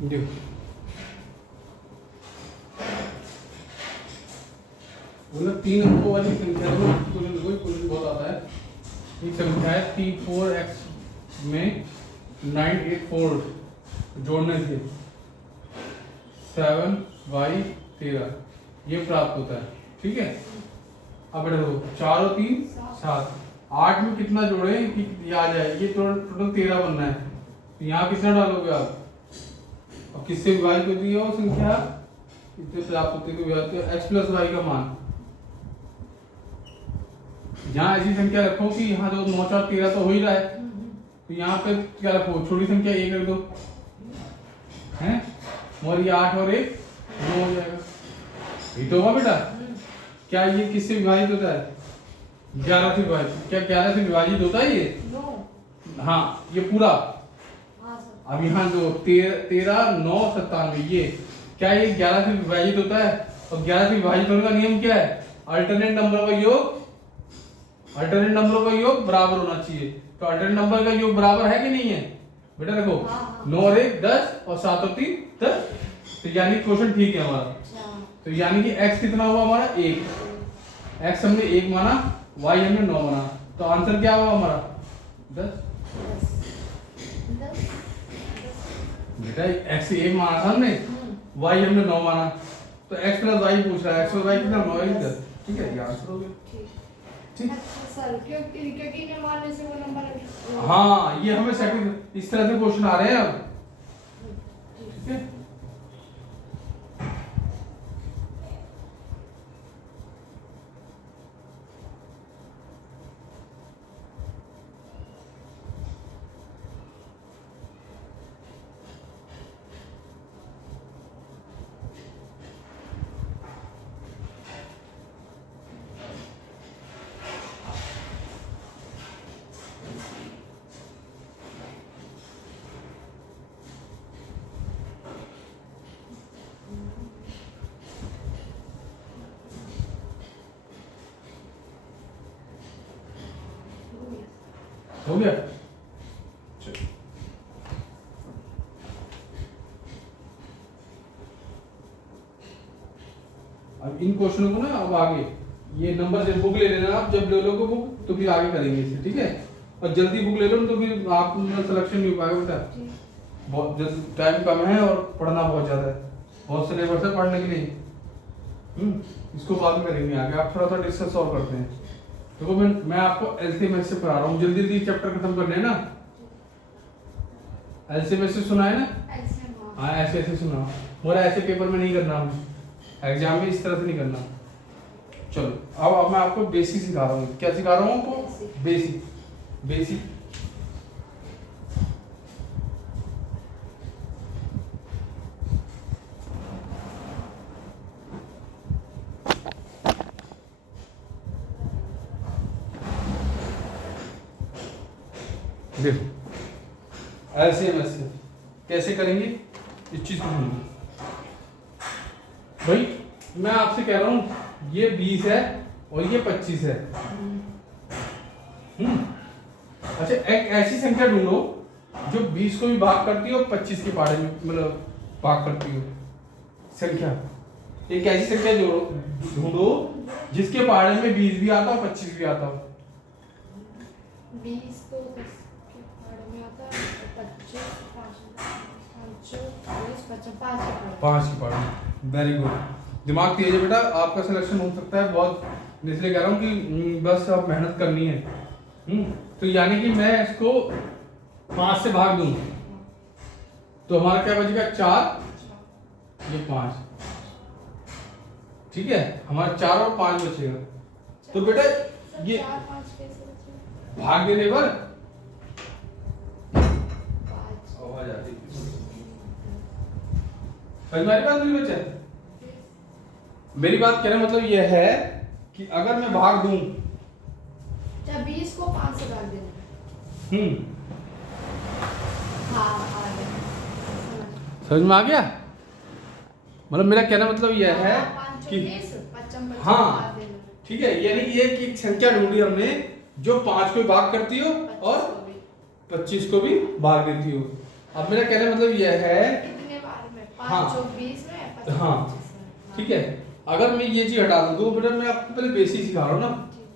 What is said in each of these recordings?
देखो मतलब 3 अंकों वाली संख्या को बहुत आता है। एक संख्या है P4X में 984 जोड़ने से 7Y13 ये प्राप्त होता है। ठीक है, अब बेटा देखो 4 और 3 7, 8 में कितना जोड़े कि ये आ जाए, ये टोटल 13 बनना है। तो यहाँ कितना डालोगे आप, अब किससे विभाजित होती है वो संख्या, इससे प्राप्त होती है x प्लस वाई का मान। यहाँ ऐसी संख्या रखो कि यहाँ जो 9 4 13 तो हो ही रहा है, तो यहाँ पे क्या रखो, छोटी संख्या 1 रख दो हैं, और ये 8 और 1 9 हो जाएगा। ये तो होगा बेटा। क्या ये किससे विभाजित होता है, 11 से विभाजित। क्या 11 से विभाजित होता है ये? हाँ ये पूरा। अब यहाँ जो 13 9 97 ये क्या ये 11 से विभाजित होता है? और 11 से विभाजित होने का नियम क्या है, अल्टरनेट नंबर का योग, अल्टरनेट नंबरों का योग बराबर होना चाहिए। तो अल्टरनेट नंबर का योग बराबर है कि नहीं है बेटा? देखो 9 और 1 10 और 7 और 3 10, तो यानी क्वेश्चन ठीक है हमारा। तो यानी कि x कितना हुआ हमारा 1, x हमने 1 माना, y हमने 9 माना, तो आंसर क्या हुआ हमारा 10। बेटा x 1 माना था हमने, y हमने 9 माना, तो x प्लस y पूछ रहा है, x प्लस y कितना 9 है 10। ठीक है, ये आंसर हो गया। ठीक सर क्योंकि इन्हें मारने से वो नंबर, हाँ ये हमें सेकंड इस तरह से क्वेश्चन आ रहे हैं अब। ठीक है, हो गया। चलो अब इन क्वेश्चनों को ना अब आगे ये नंबर से बुक ले लेना आप, जब ले लोगे बुक तो फिर आगे करेंगे इसे। ठीक है, और जल्दी बुक ले लो तो फिर आप सिलेक्शन नहीं हो पाएगा बेटा, बहुत जल्दी टाइम कम है और पढ़ना बहुत ज्यादा है, बहुत सिलेबस है पढ़ने के लिए। इसको बाद में करेंगे आगे, आप थोड़ा सा डिस्कस और करते हैं। देखो मैं आपको एलसीएमएस से पढ़ा रहा हूँ, जल्दी जल्दी चैप्टर खत्म करने हैं ना। एलसीएमएस से सुना है ना? हाँ ऐसे ऐसे सुना, और ऐसे पेपर में नहीं करना, हमें एग्जाम में इस तरह से नहीं करना। चलो अब मैं आपको बेसिक सिखा रहा हूँ। क्या सिखा रहा हूँ आपको? बेसिक। बेसिक देखो एलसीएमएस से कैसे करेंगे इस चीज को सुनिए भाई। मैं आपसे कह रहा हूं ये 20 है और ये 25 है। अच्छा एक ऐसी संख्या ढूंढो जो 20 को भी भाग करती हो और 25 के बारे में मतलब भाग करती हो संख्या। एक ऐसी संख्या जोड़ो ढूंढो जिसके बारे में 20 भी आता हो 25 भी आता हो। 20 तो 10 के बारे में आता है, 25 5 के बारे में। वेरी गुड, दिमाग तेज है बेटा, आपका सिलेक्शन हो सकता है बहुत, इसलिए कह रहा हूँ कि बस आप मेहनत करनी है। तो यानी कि मैं इसको 5 से भाग दूं तो हमारा क्या बचेगा 4, ये 5। ठीक है, हमारा 4 और 5 बचेगा। तो बेटा ये 4 5 कैसे बचे? भाग देने पर 5 आवाज आती है। हमारी बात नहीं बचा। मेरी बात कहने मतलब यह है कि अगर मैं भाग दूं, जब 20 को 5 से भाग देना। हाँ आ गया, समझ में आ गया। मतलब मेरा कहना मतलब यह है कि हाँ ठीक है, यानी ये कि एक संख्या ढूंढी हमने जो 5 को भी भाग करती हो और 25 को भी भाग देती हो। अब मेरा कहने मतलब यह है कितने बार हाँ 5 चौक 20 में 25 हाँ 25 में। ठीक है। अगर मैं ये चीज हटा दूं तो बेटा मैं आपको पहले बेसिक सिखा रहा हूँ ना, ठीक।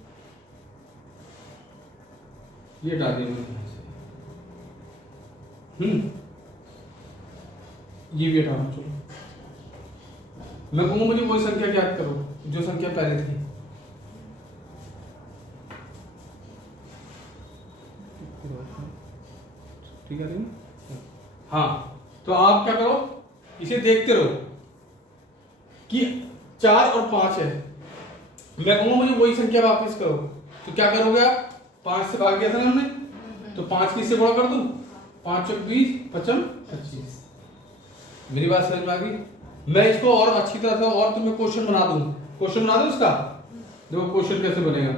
ये हटा दिया मैंने यहाँ से। ये भी हटाना, चलो मैं कहूँगा मुझे कोई संख्या ज्ञात करो जो संख्या पहले थी। ठीक है हाँ, तो आप क्या करो, इसे देखते रहो कि 4 और 5 है। मैं कहूँगा मुझे वही संख्या वापस करो, तो क्या करोगे आप, 5 से भाग दिया था ना हमने, तो 5 किससे गुणा कर दूं, 5 चौक 20 55 25। मेरी बात समझ में आ गई। मैं इसको और अच्छी तरह से और तुम्हें क्वेश्चन बना दूं, क्वेश्चन बना दूं इसका। देखो क्वेश्चन कैसे बनेगा,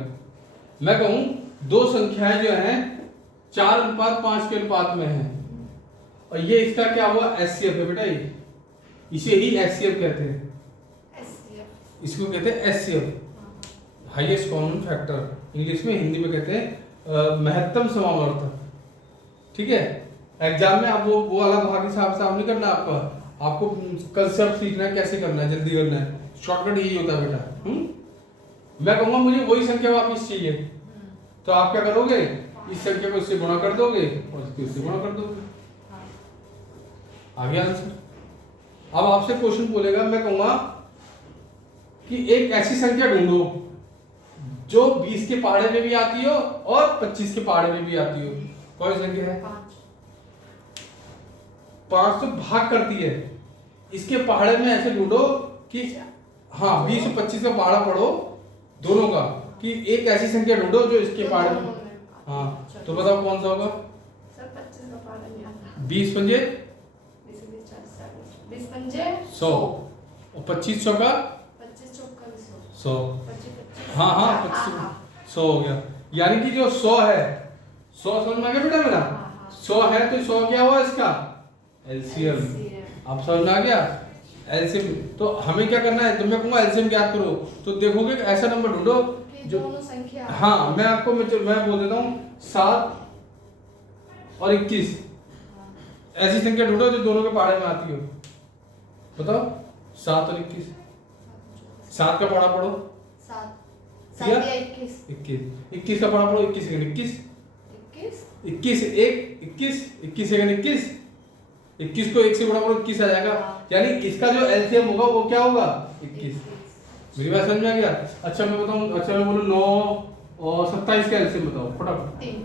मैं कहूं दो संख्याएं जो हैं 4:5 के अनुपात में हैं, और ये इसका क्या हुआ, एचसीएफ है बेटा, ये इसे ही एचसीएफ कहते हैं, SCF। इसको कहते हैं HCF, highest common factor, English में, हिंदी में कहते हैं महत्तम समावर्त। ठीक है, एग्जाम में आप वो वाला भाग हिसाब से नहीं करना, आपको कंसेप्ट सीखना है, कैसे करना है, जल्दी करना है, शॉर्टकट यही होता है बेटा। मैं कहूँगा मुझे वही संख्या वापस चाहिए, तो आप क्या करोगे, इस संख्या को इससे गुणा कर दोगे और इसको इससे गुणा कर दोगे, आ गया आंसर। अब आपसे क्वेश्चन बोलेगा, मैं कहूँगा कि एक ऐसी संख्या ढूंढो जो 20 के पहाड़े में भी आती हो और 25 के पहाड़े में भी आती हो। कौन सी संख्या है, 5 तो भाग करती है, इसके पहाड़े में ऐसे ढूंढो कि हाँ 20 और 25 का पहाड़ा पढ़ो दोनों का, कि एक ऐसी संख्या ढूंढो जो इसके पहाड़े में, हाँ तो बताओ कौन सा होगा। सर 25 का पहाड़ा नहीं आता। 20 पंजे 20 पंजे 100 और 25 चौका 25 चौका 100। 25 हाँ हाँ 25 100 हो गया, यानी कि जो 100 है, 100 समझ में आ गया बेटा मेरा, 100 है तो 100 क्या हुआ इसका एलसीएम। आप समझ में आ गया एलसीएम। तो हमें क्या करना है, तो मैं कहूँगा एलसीएम ज्ञात करो, तो देखोगे कि ऐसा नंबर ढूंढो जो दोनों संख्या, हाँ मैं आपको मैं बोल देता हूँ 7 और 21, ऐसी संख्या ढूंढो जो दोनों के पहाड़े में आती हो। बताओ 7 और 21, 7 का पहाड़ा पढ़ो 7 7 या 21 21 का पहाड़ा पढ़ो 21 सेकंड 21 21 1 21 21 सेकंड 21 को 1 से गुणा करो 21 आ जाएगा, यानी इसका जो एलसीएम होगा वो क्या होगा 21। मेरी बात समझ में आ गया। अच्छा मैं बताऊं, अच्छा मैं बोलूं 9 और 27 का एलसीएम बताओ फटाफट। 3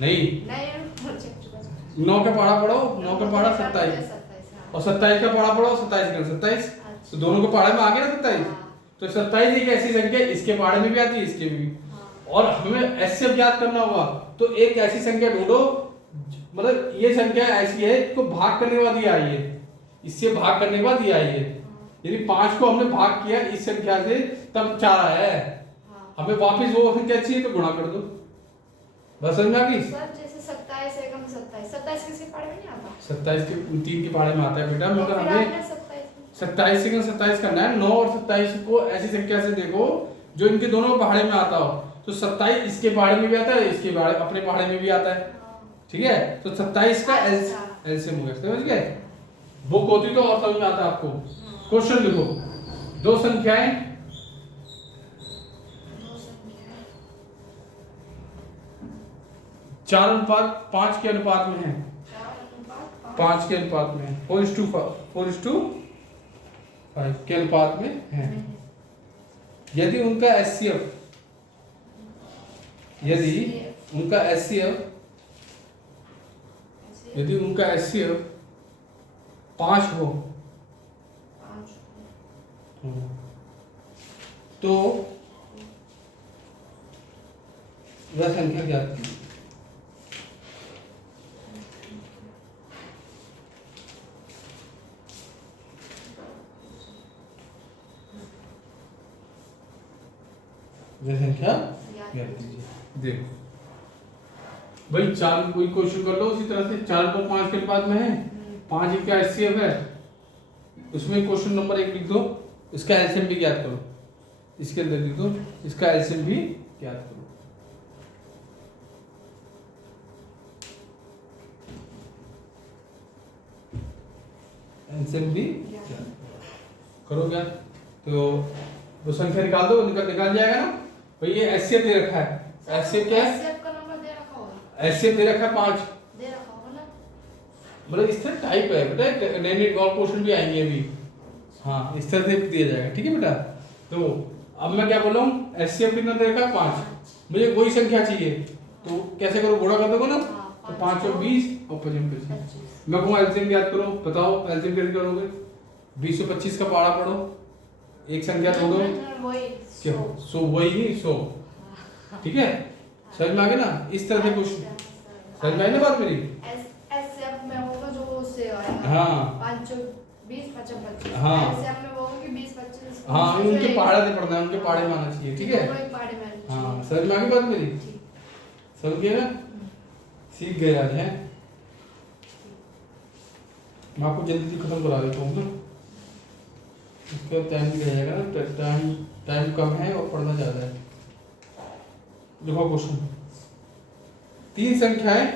नहीं 9 का पहाड़ा पढ़ो, 9 का पहाड़ा 27 और 27 का पहाड़ा पढ़ो 27 का 27, तो दोनों के पहाड़े में आ गया ना 27, तो 27 एक ऐसी संख्या इसके पहाड़े में भी आती है इसके भी, और हमें एचसीएफ ज्ञात करना होगा, तो एक ऐसी संख्या ढूंढो, मतलब ये संख्या ऐसी है इसको भाग करने के बाद ये आई है, इससे भाग करने के बाद ये आई है, यदि 5 को हमने भाग किया इस संख्या से तब 4 आया है, हमें वापस वो संख्या चाहिए तो गुणा कर दो, बस समझ में आ गई। सर जैसे 27 एकम 27 किसके पहाड़े में नहीं आता, 27 के 3 के पहाड़े में आता है बेटा, तो मगर फिर हमें आपने 27 सेकंड 27 करना है। 9 और 27 को ऐसी संख्या से देखो जो इनके दोनों पहाड़े में आता हो, तो 27 इसके पहाड़े में भी आता है, इसके पहाड़े अपने पहाड़े में भी आता है, ठीक है, तो 27 का एलसीएम हो गया, समझ गए। बुक होती तो और समझ में आता आपको। क्वेश्चन लिखो, दो संख्याएं 4:5 के अनुपात में है, 5 के अनुपात में है, 4:5 के अनुपात में है, यदि उनका एचसीएफ, यदि उनका एचसीएफ 5 हो, तो वह संख्या ज्ञात कीजिए। वह संख्या ज्ञात कीजिए। देखो भाई 4 कोई क्वेश्चन कर लो उसी तरह से, 4:5 के अनुपात में है, 5 का एचसीएफ है, उसमें क्वेश्चन नंबर 1 लिख दो, इसका एलसीएम भी ज्ञात करो, इसके अंदर लिख दो इसका एलसीएम भी ज्ञात करो। एलसीएम भी करो क्या, तो वो संख्या निकाल दो, निकाल जाएगा ना भाई। ये एचसीएफ दे रखा है, एचसीएफ क्या है, एचसीएफ का नंबर दे रखा होगा, एचसीएफ दे रखा है 5, दे रखा होगा ना, मतलब इस तरह टाइप है बेटा, नए नए और क्वेश्चन भी आएंगे अभी। हाँ इस तरह से दिया जाएगा, ठीक है बेटा। तो अब मैं क्या बोल रहा हूँ, एचसीएफ कितना दे रखा है 5, मुझे वही संख्या चाहिए, तो कैसे करो, गुणा कर दोगे ना, तो 5 और 20 और 25। 25। मैं कहूँ एलसीएम याद करो, बताओ एलसीएम कैसे करोगे। 20 और 25 का पारा पढ़ो, एक संख्या जोड़ो, वही क्या 100, वही नहीं 100, ठीक है। समझ में आ गया ना, इस तरह से कुछ समझ में आई ना बात मेरी। एचसीएफ में होगा जो उससे आएगा, हाँ 5 20 25। हाँ एचसीएफ में होगा कि 20 25। हाँ उनके पहाड़े से पढ़ना है, उनके पहाड़े में आना चाहिए, ठीक है। वही पहाड़े में। हाँ समझ में आ गई बात मेरी, ठीक। समझ गए ना, सीख गए आज हैं। मैं आपको जल्दी खत्म करा देता हूँ ना, इसका टाइम भी रहेगा ना, टाइम कम है और पढ़ना ज़्यादा है। देखो क्वेश्चन, 3 संख्याएं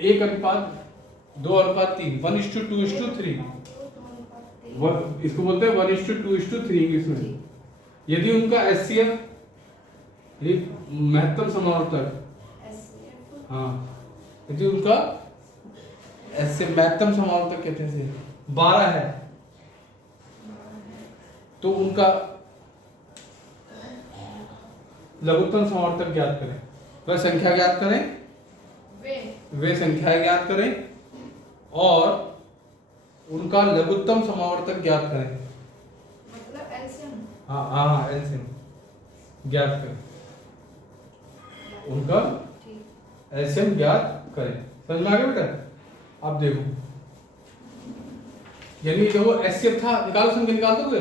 1:2:3, 1:2:3, इसको बोलते हैं 1:2:3 इंग्लिश में। यदि उनका एचसीएफ एक महत्तम समावर्तक, हाँ यदि उनका ऐसे महत्तम समावर्तक कहते हैं 12 है, तो उनका लघुत्तम समावर्तक ज्ञात करें। वह संख्या ज्ञात करें, वे संख्या ज्ञात करें और उनका लघुत्तम समावर्तक ज्ञात करें। मतलब एलसीएम, हाँ हाँ एलसीएम ज्ञात करें, उनका एलसीएम ज्ञात करें। समझ में आ गया बेटा। अब देखो, यानी देखो एचसीएफ था, निकालो संख्या, निकाल दोगे,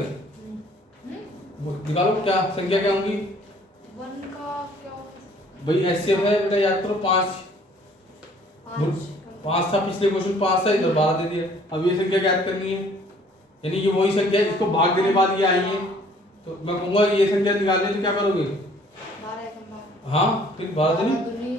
निकालो क्या संख्या क्या होगी 1 का क्या होगा भाई। एचसीएफ है बेटा, याद करो 5 था, पिछले क्वेश्चन 5 था, इधर 12 दे दिया। अब ये संख्या ज्ञात करनी है, यानी ये वही संख्या है, इसको भाग देने बाद ये आई है, तो मैं कहूंगा ये संख्या निकालने तो क्या करोगे 12 हाँ, फिर 12 दूनी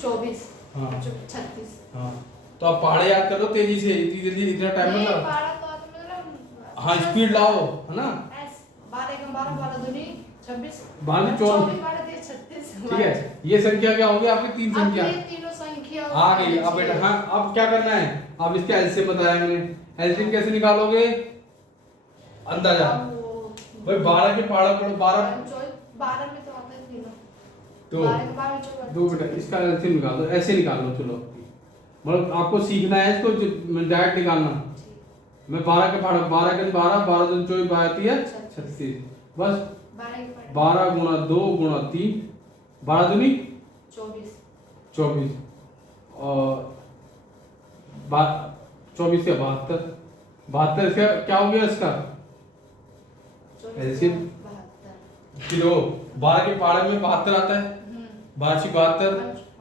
24, हाँ 36। हाँ, तो आप पहाड़े याद कर लो तेजी से, इतनी जल्दी इतना टाइम मत लगाओ। पहाड़ा तो आता मतलब हाँ स्पीड लाओ, है ना। 12 12 दूनी 26, 12 24 36। ठीक है, ये संख्या क्या होगी आपकी, 3 संख्या अब ये तीनों संख्या आ गई। अब बेटा हाँ, अब क्या करना है, अब इसके एलसीएम बताया मैंने, एलसीएम कैसे निकालोगे, अंदाजा भाई 12 के पहाड़ा पढ़ो, 12 में तो आता है तीनों, तो 12 24। दो बेटा इसका एलसीएम निकाल दो, ऐसे निकाल लो। चलो मतलब आपको सीखना है इसको डायरेक्ट निकालना। मैं 12 के पहाड़ा, 12 के 12, 12 दूनी 24, 12 है 36, बस 12 गुणा 2 गुणा 3, 12 दूनी 24 और 24 से 72, 72 से क्या हो गया इसका एलसीएम किलो। 12 के पहाड़े में 72 आता है, 12 से 72,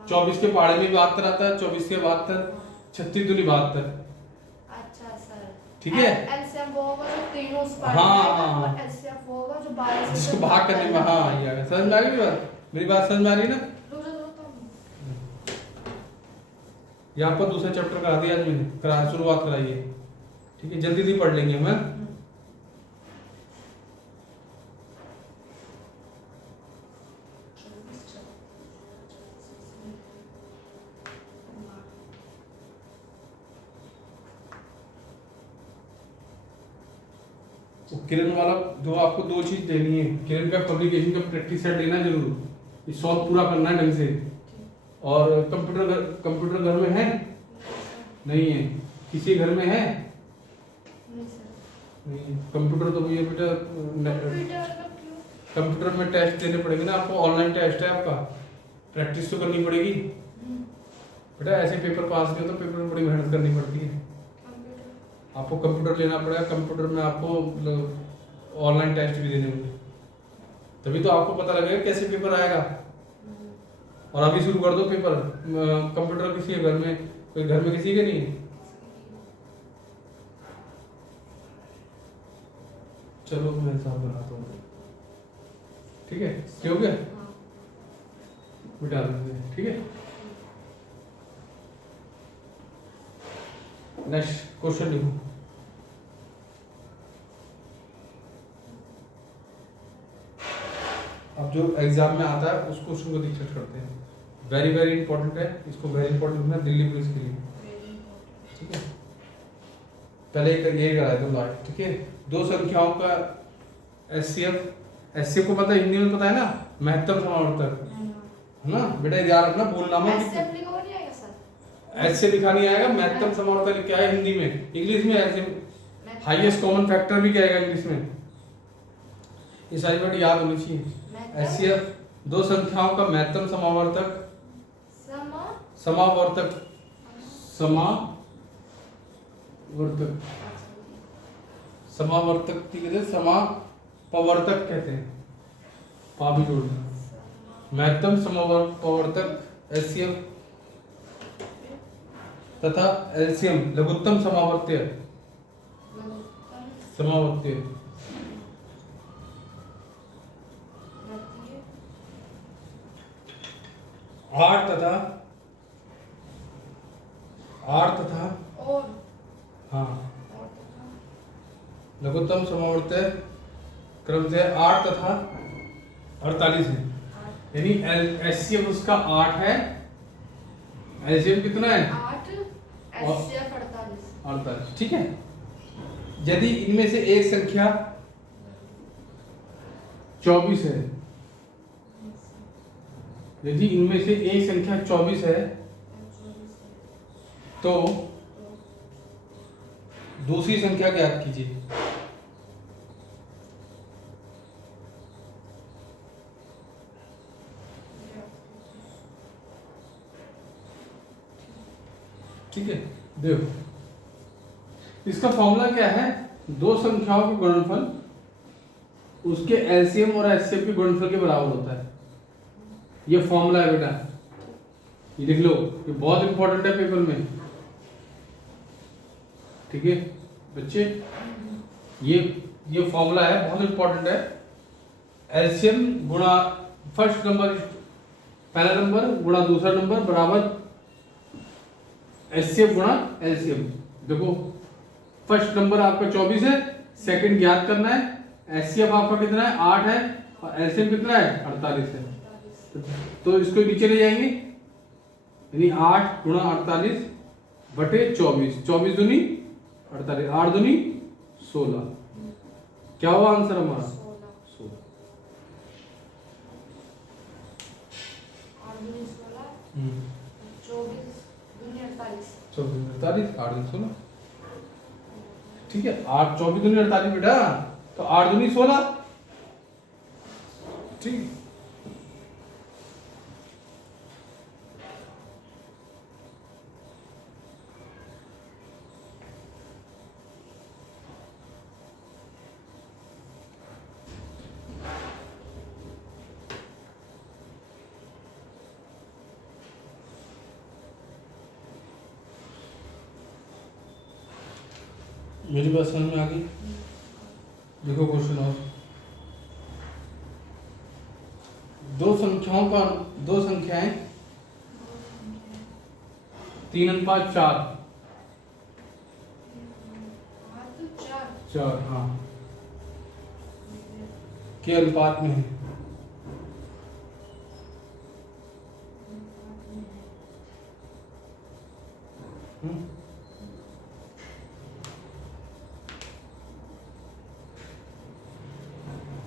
24 के पहाड़े में 72 आता है, 24 से 72, 36 दूनी 72। अच्छा सर, ठीक है, एलसीएम वो होगा जो तीनों उस पार्ट हाँ। में, एलसीएम वो होगा जो 12 से जिसको भाग करने में, हाँ ये आ गया। समझ में आ गई बात, मेरी बात समझ में आ रही है ना। ये आपको दूसरा चैप्टर करा दिया आज मैंने, शुरुआत कराई है, ठीक है, जल्दी जल्दी पढ़ लेंगे हम। तो किरण वाला जो आपको 2 चीज देनी है, किरण का पब्लिकेशन का प्रैक्टिस सेट लेना जरूर, ये सॉल्व पूरा करना है ढंग से। और कंप्यूटर घर में है नहीं है, किसी घर में है नहीं। कंप्यूटर तो भैया बेटा कंप्यूटर में टेस्ट देने पड़ेंगे ना आपको, ऑनलाइन टेस्ट है आपका, प्रैक्टिस तो करनी पड़ेगी बेटा। ऐसे पेपर पास नहीं होता, पेपर में बड़ी मेहनत करनी पड़ती है। आपको कंप्यूटर लेना पड़ेगा, कंप्यूटर में आपको ऑनलाइन टेस्ट भी देने होंगे, तभी तो आपको पता लगेगा कैसे पेपर आएगा। और अभी शुरू कर दो पेपर, कंप्यूटर किसी के घर में, कोई घर में किसी के नहीं है। चलो मैं हिसाब बनाता हूँ, ठीक है, क्या हो गया मिटा देते हैं, ठीक है। नेक्स्ट क्वेश्चन लिखो। अब जो एग्जाम में आता है उस क्वेश्चन को डिस्कस करते हैं। वेरी वेरी इंपॉर्टेंट है, इसको वेरी इंपॉर्टेंट लिखना दिल्ली पुलिस के लिए, ठीक है। पहले ये कराया तुम लाइट, ठीक है। दो संख्याओं का एचसीएफ को पता है, हिंदी में पता है ना, महत्तम समावर्तक, है ना बेटा, याद रखना, भूलना मत। एचसीएफ लिखा हुआ नहीं आएगा सर? एचसीएफ लिखा नहीं आएगा, महत्तम समावर्तक क्या है हिंदी में, इंग्लिश में एचसीएफ, हाईएस्ट कॉमन फैक्टर भी क्या आएगा इंग्लिश में, ये सारी बात याद होनी चाहिए। एचसीएफ दो संख्याओं का महत्तम समावर्तक, समावर्तक समावर्तक कहते हैं, समापवर्तक कहते हैं, पा भी जोड़ना। महत्तम समापवर्तक एचसीएफ तथा एलसीएम लघुत्तम समावर्त्य, समावर्त्य 8 तथा और हाँ लघुत्तम समावर्त्य क्रम से 8 तथा 48 है, यानी एचसीएफ उसका 8 है, एलसीएम कितना है 8, एचसीएफ 48, ठीक है। यदि इनमें से एक संख्या 24 है, यदि इनमें से एक संख्या 24 है तो दूसरी संख्या ज्ञात कीजिए। ठीक है, देखो इसका फॉर्मूला क्या है, दो संख्याओं के गुणनफल उसके एलसीएम और एचसीएफ के गुणनफल के बराबर होता है। ये फॉर्मूला है बेटा, ये लिख लो, ये बहुत इंपॉर्टेंट है पेपर में, ठीक है बच्चे। ये फॉर्मूला है, बहुत इंपॉर्टेंट है। एलसीएम गुणा फर्स्ट नंबर, पहला नंबर गुणा दूसरा नंबर बराबर एचसीएफ गुणा एलसीएम। देखो फर्स्ट नंबर आपका 24 है, सेकंड ज्ञात करना है, एचसीएफ आपका कितना है 8 है और एलसीएम कितना है 48 है, तो इसको नीचे ले जाएंगे, यानी 8 गुणा 48 बटे 24, 24 दूनी 48, 8 दूनी 16, क्या हुआ आंसर हमारा 16। 48 8 दूनी 16, ठीक है। 8 24 दूनी 48 बेटा, तो 8 दूनी 16, ठीक। मेरी बात समझ में आ गई? देखो क्वेश्चन और, दो संख्याएं 3:4 4 हाँ के अनुपात में है।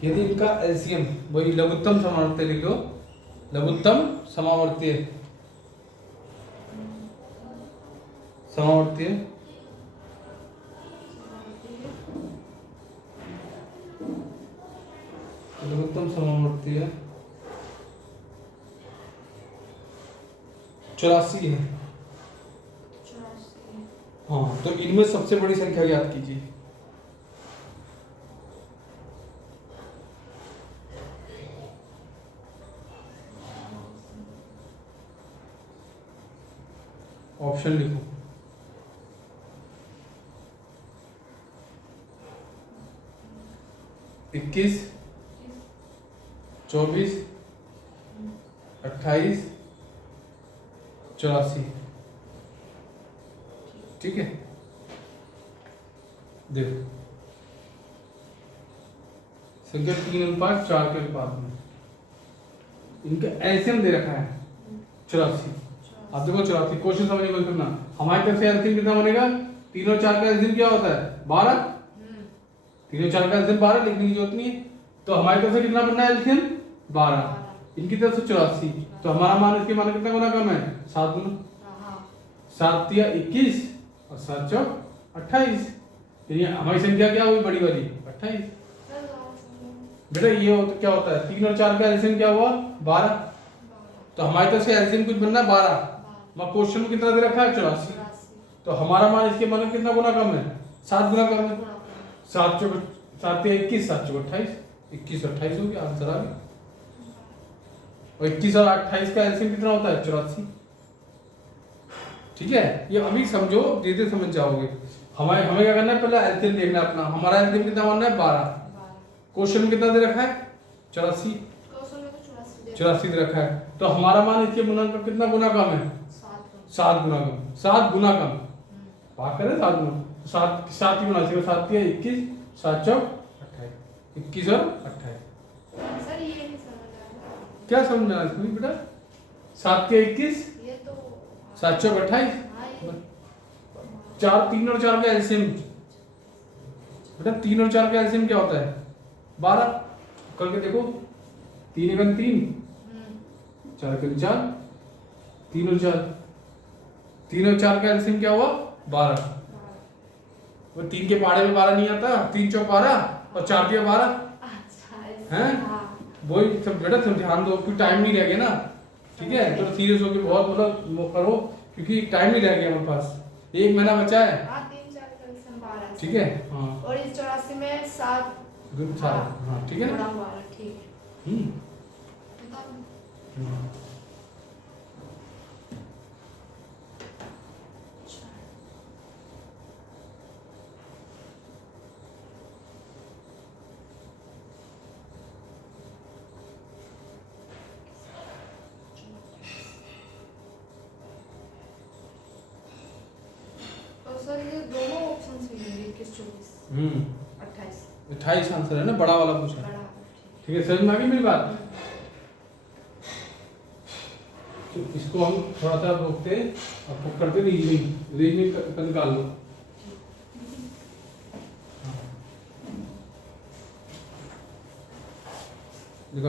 यदि इनका एलसीएम वही लघुत्तम समावर्त्य लिख लो, लघुत्तम समावर्त्य समावर्त्य लघुत्तम समावर्त्य 84 है, हाँ, तो इनमें सबसे बड़ी संख्या ज्ञात कीजिए। ऑप्शन लिखो, इक्कीस, 24, 28, 84, ठीक है। देखो संख्या 3:4 के अनुपात में इनका एलसीएम दे रखा है 84। अब देखो 84 क्वेश्चन समझने की कोशिश करना। हमारी तरफ से एलसीएम कितना बनेगा? 3 और 4 का एलसीएम क्या होता है? 12। 3 और 4 का एलसीएम 12 लिखने की जरूरत नहीं है। तो हमारी तरफ से कितना बनना है एलसीएम? 12। इनकी तरफ से 84। तो हमारा मान इसके मान कितना गुना कम है? 7 गुना। 7 या 21 और 7 चौक 28। यानी हमारी संख्या क्या हुई बड़ी वाली? 28। बेटा ये क्या होता है? 3 और 4 का एलसीएम क्या हुआ? 12। तो हमारी तरफ से एलसीएम कुछ बनना है 12। मगर क्वेश्चन में कितना दे रखा है? 84। तो हमारा मान इसके मान कितना गुना कम है? 7 गुना कम है। 7 चौक 7 या 21 7 चौक 28। 21 और 28 हो गया, आंसर आ गया। और 21 और 28 का एलसीएम कितना होता है? 84। ठीक है, ये अभी समझो, धीरे समझ जाओगे। हमें हमें क्या करना है? पहले एलसीएम देखना है अपना। हमारा एलसीएम कितना मानना है? 12। क्वेश्चन में कितना दे रखा है? 84। 84 दे रखा है। तो हमारा मान इसके गुना का कितना गुना कम है? 7 गुना कम। 7 गुना कम बात करें 7 गुना। 7 7 गुना 7 या 21 7 चौक 28। 21 और 28। सर ये नहीं समझ आया। क्या समझना है इसमें बेटा? 7 के 21 ये तो 7 चौक 28। हाँ, ये 4 3 और 4 का एलसीएम बेटा 3 और 4 का एलसीएम क्या होता है? 12। करके देखो 3 एकम 3 4 एकम 4 3 और 4 3 और 4 का एलसीएम क्या हुआ? 12। वो 3 के पहाड़े में 12 नहीं आता। 3 चौक 12 और 4 दिया 12 अच्छा हैं। वही सब बेटा तुम ध्यान दो क्योंकि टाइम नहीं रह गया ना। ठीक है, तो सीरियस होकर बहुत मतलब करो क्योंकि टाइम नहीं रह गया हमारे पास। 1 महीना बचा है। 3 4 का एलसीएम 12। ठीक है हाँ। और इस 84 में 7 गुड हाँ ठीक है ना। 12 ठीक है। बता दो। तो सर ये दोनों ऑप्शन सही है 21 24 28 28 आंसर है ना, बड़ा वाला पूछा। बड़ा। ठीक है, समझ में आ गई मेरी बात? तो इसको हम थोड़ा सा रोकते और करते रीजनिंग रीजनिंग निकाल लो। देखो